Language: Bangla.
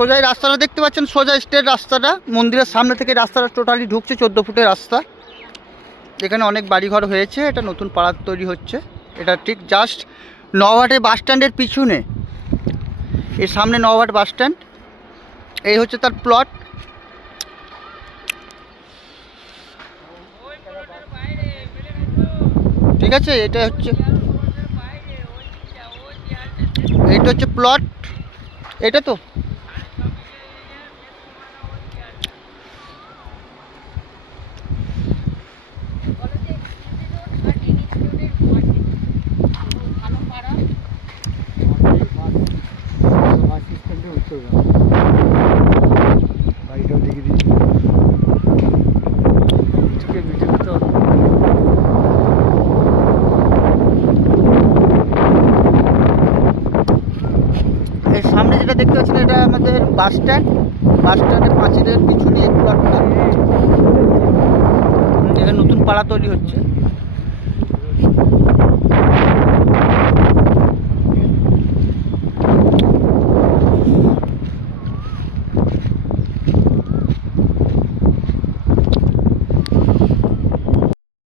সোজা এই রাস্তাটা দেখতে পাচ্ছেন, সোজা স্ট্রেট রাস্তাটা মন্দিরের সামনে থেকে রাস্তাটা টোটালি ঢুকছে, 14 ফুটের রাস্তা। এখানে অনেক বাড়িঘর হয়েছে, এটা নতুন পাড়া তৈরি হচ্ছে। এটা ঠিক জাস্ট নওহাটের বাস স্ট্যান্ডের পিছনে, এর সামনে নওহাট বাস স্ট্যান্ড, এই হচ্ছে তার প্লট। ঠিক আছে, এটা হচ্ছে প্লট, এটা তো বাড়িটাও দেখে দিচ্ছি। এর সামনে যেটা দেখতে পাচ্ছেন এটা আমাদের বাস স্ট্যান্ড, বাস স্ট্যান্ডের পাঁচিলের পিছনে এই প্লটটা। এখানে নতুন পাড়া তৈরি হচ্ছে।